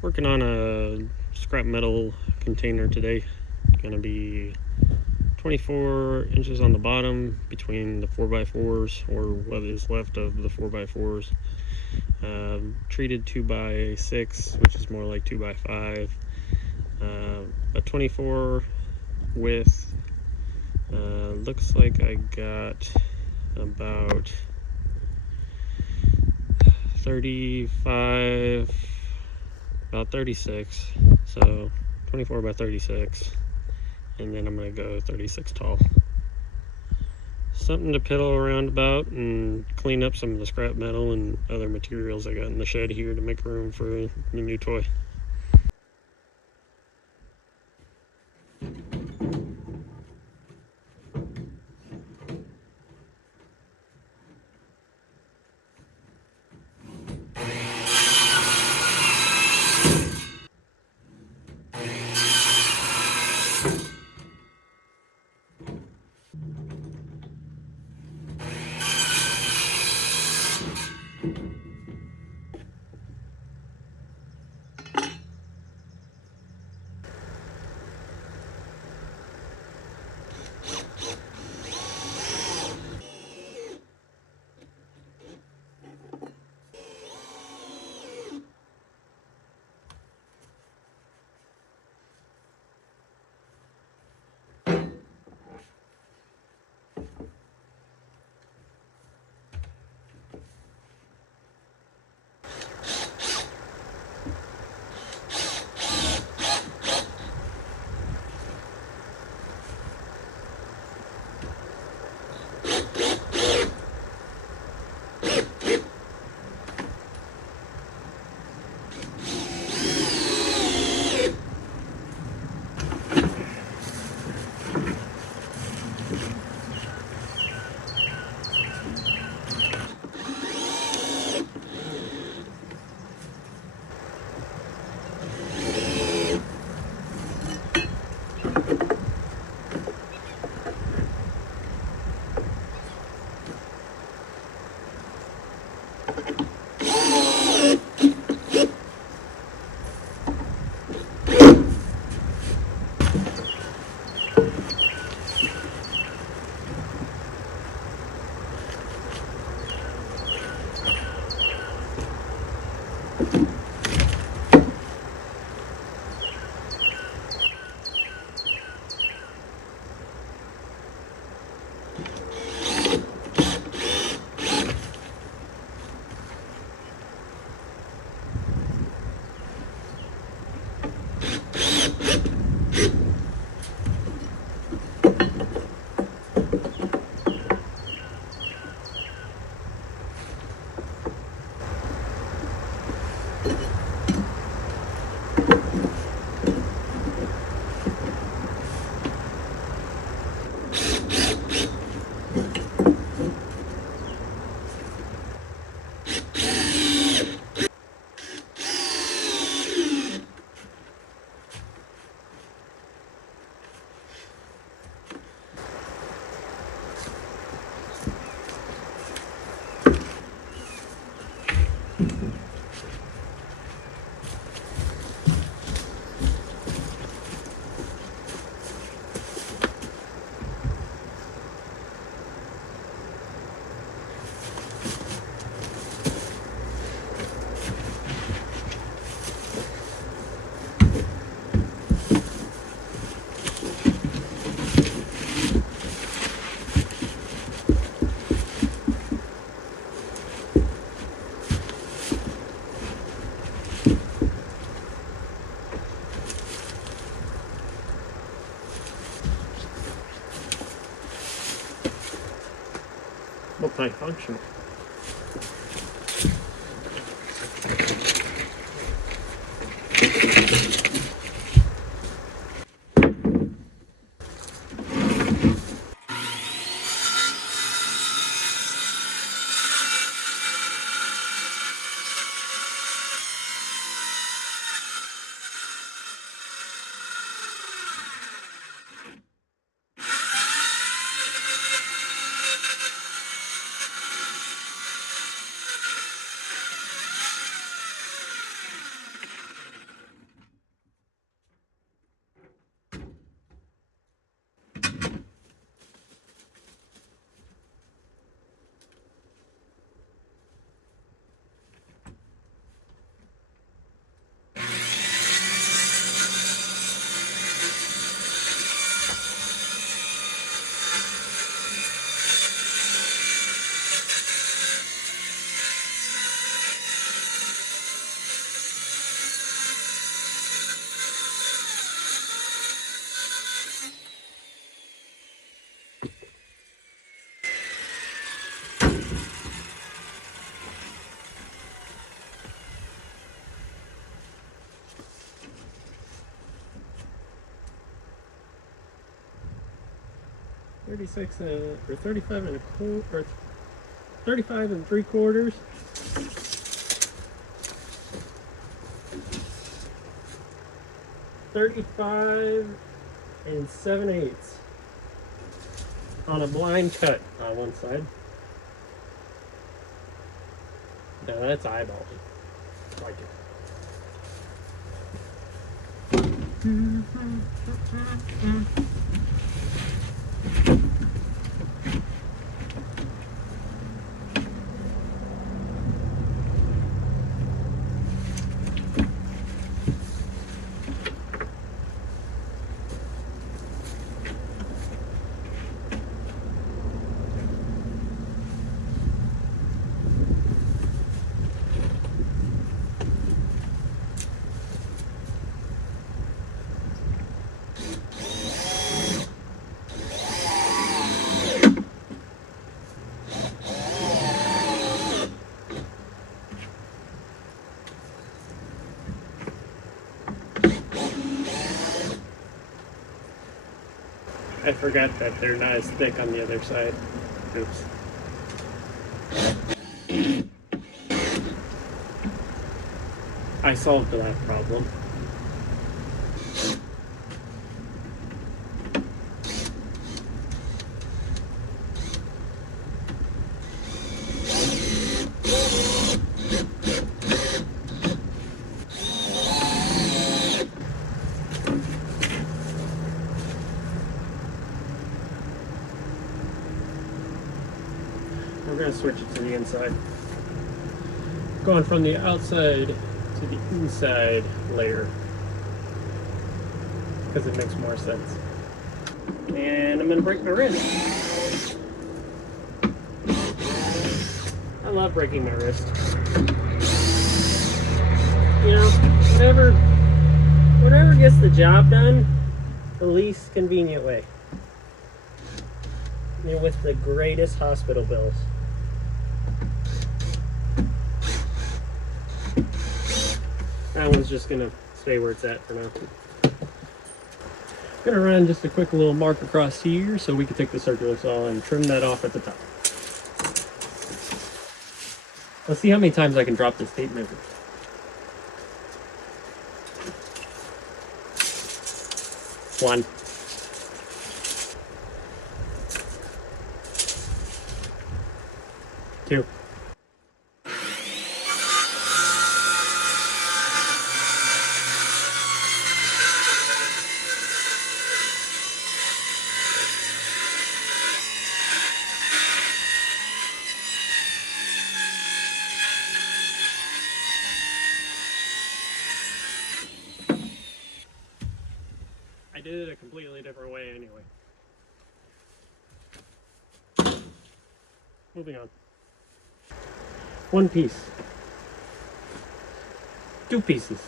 Working on a scrap metal container today. Gonna be 24 inches on the bottom between the 4x4s, or what is left of the 4x4s. Treated 2x6, which is more like 2x5. A 24 width. Looks like I got about 35, about 36. So 24 by 36. And then I'm going to go 36 tall. Something to piddle around about and clean up some of the scrap metal and other materials I got in the shed here to make room for the new toy. Multifunctional. 36 or 35 and a quarter, or 35 and 3/4. 35 and 7/8 on a blind cut on one side. Now that's eyeballing. Like it. I forgot that they're not as thick on the other side. Oops. I solved that problem. We're going to switch it to the inside. Going from the outside to the inside layer, because it makes more sense. And I'm going to break my wrist. I love breaking my wrist. You know, whatever gets the job done, the least convenient way. You know, with the greatest hospital bills. That one's just gonna stay where it's at for now. I'm gonna run just a quick little mark across here so we can take the circular saw and trim that off at the top. Let's see how many times I can drop this tape measure. One. Two. I did it a completely different way anyway. Moving on. One piece. Two pieces.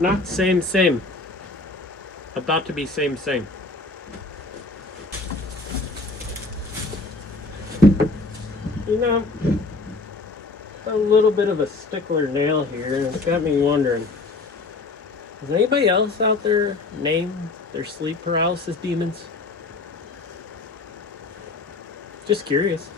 Not same. About to be same. You know, a little bit of a stickler nail here, and it's got me wondering, does anybody else out there name their sleep paralysis demons? Just curious.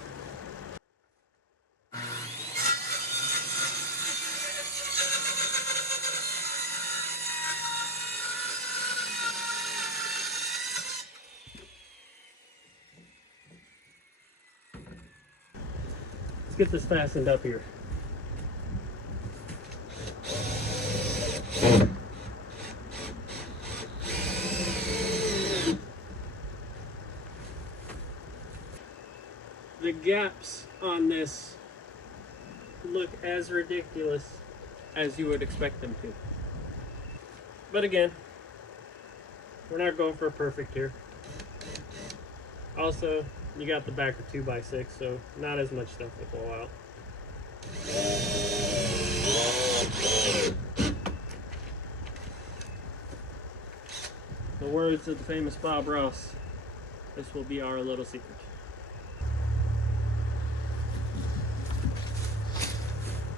Let's get this fastened up here. The gaps on this look as ridiculous as you would expect them to. But again, we're not going for perfect here. Also, you got the back of 2x6, so not as much stuff to pull out. The words of the famous Bob Ross, this will be our little secret.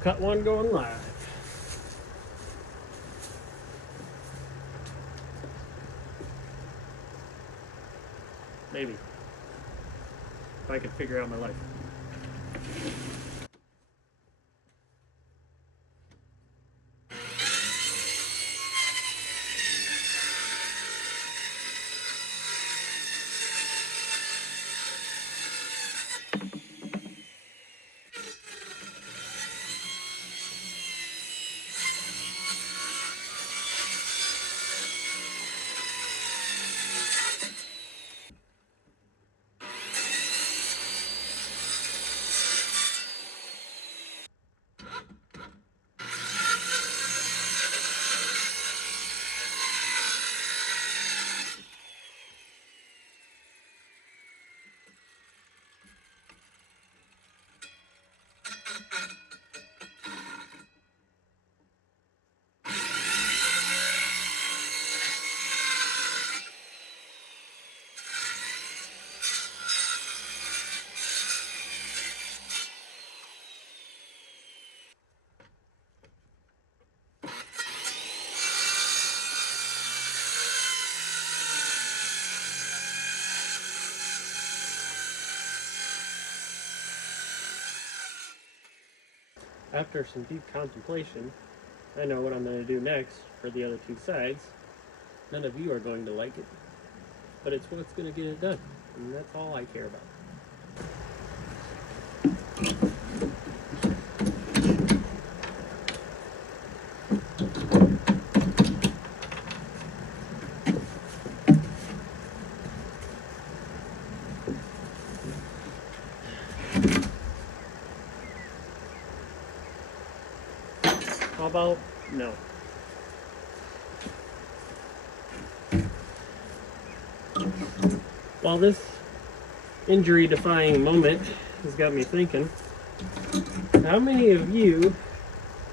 Cut one going live. Maybe. If I could figure out my life. After some deep contemplation, I know what I'm going to do next for the other two sides. None of you are going to like it, but it's what's going to get it done, and that's all I care about. How about no? While this injury-defying moment has got me thinking, how many of you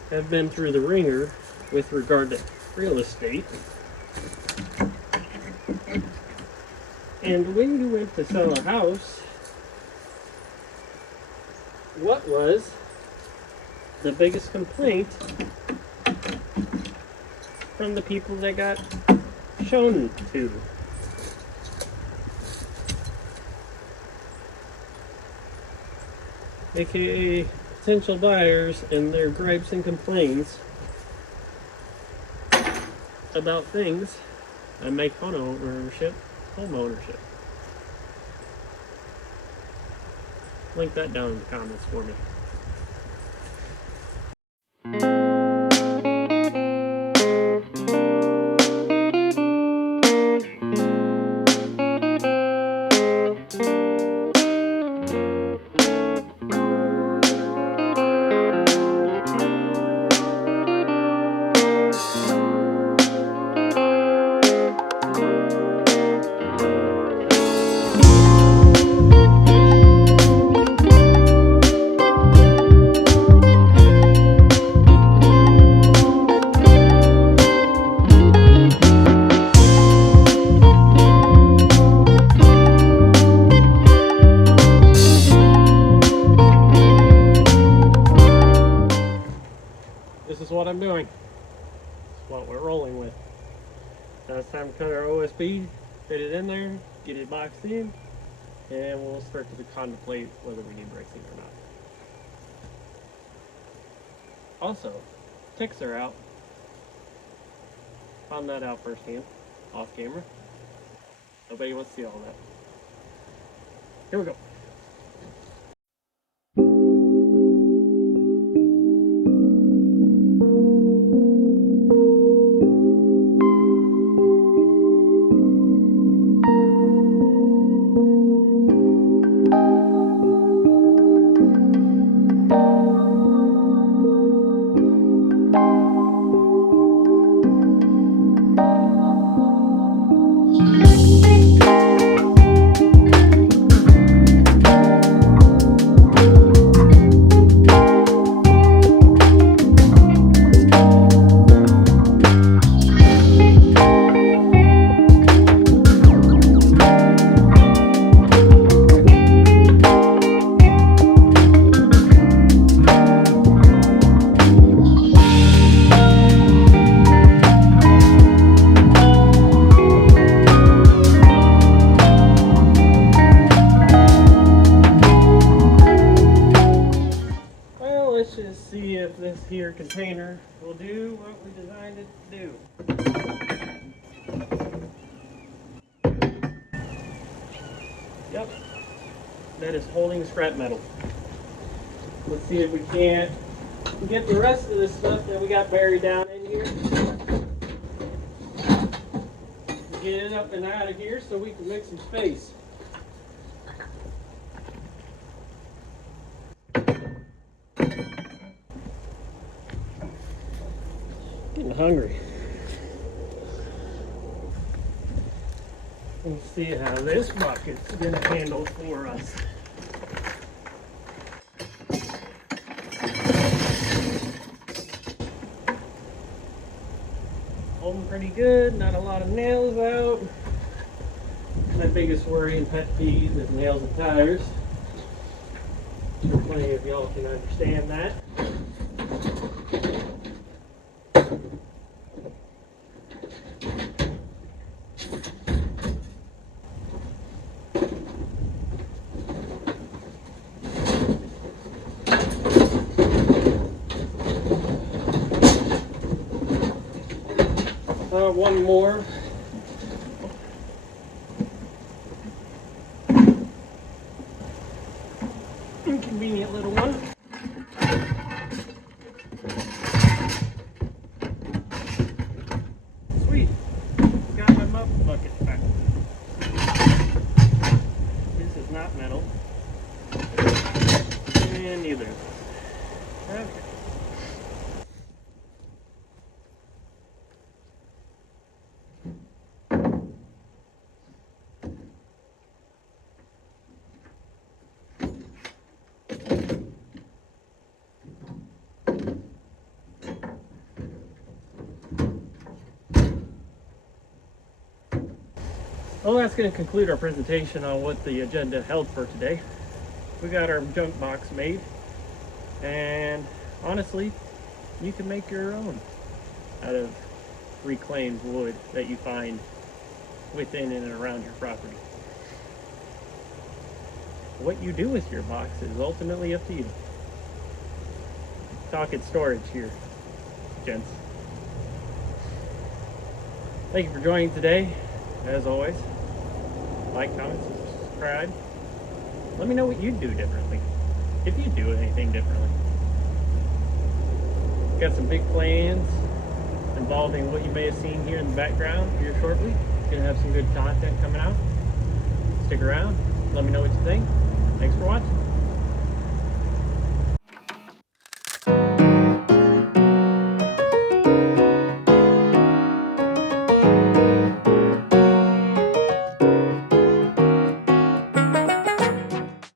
have been through the ringer with regard to real estate? And when you went to sell a house, what was the biggest complaint from the people that got shown to? AKA potential buyers and their gripes and complaints about things that make home ownership. Link that down in the comments for me. This is what I'm doing. This is what we're rolling with. Now it's time to cut our OSB, fit it in there, get it boxed in, and we'll start to contemplate whether we need bracing or not. Also, ticks are out. Found that out firsthand, off camera. Nobody wants to see all that. Here we go. if this here container will do what we designed it to do. Yep, that is holding scrap metal. Let's see if we can't get the rest of this stuff that we got buried down in here. Get it up and out of here so we can make some space. Getting hungry. Let's see how this bucket's gonna handle for us. Holding pretty good, not a lot of nails out. My biggest worry and pet peeve is nails and tires. I'm sure plenty of y'all can understand that. One more. Inconvenient little one. Sweet. Got my muffin bucket back. This is not metal. And neither. Okay. Well, that's going to conclude our presentation on what the agenda held for today. We got our junk box made, and honestly, you can make your own out of reclaimed wood that you find within and around your property. What you do with your box is ultimately up to you. Talking storage here, gents. Thank you for joining today. As always, like, comment, subscribe. Let me know what you do differently, if you do anything differently. Got some big plans involving what you may have seen here in the background here shortly. Gonna have some good content coming out. Stick around. Let me know what you think. Thanks for watching.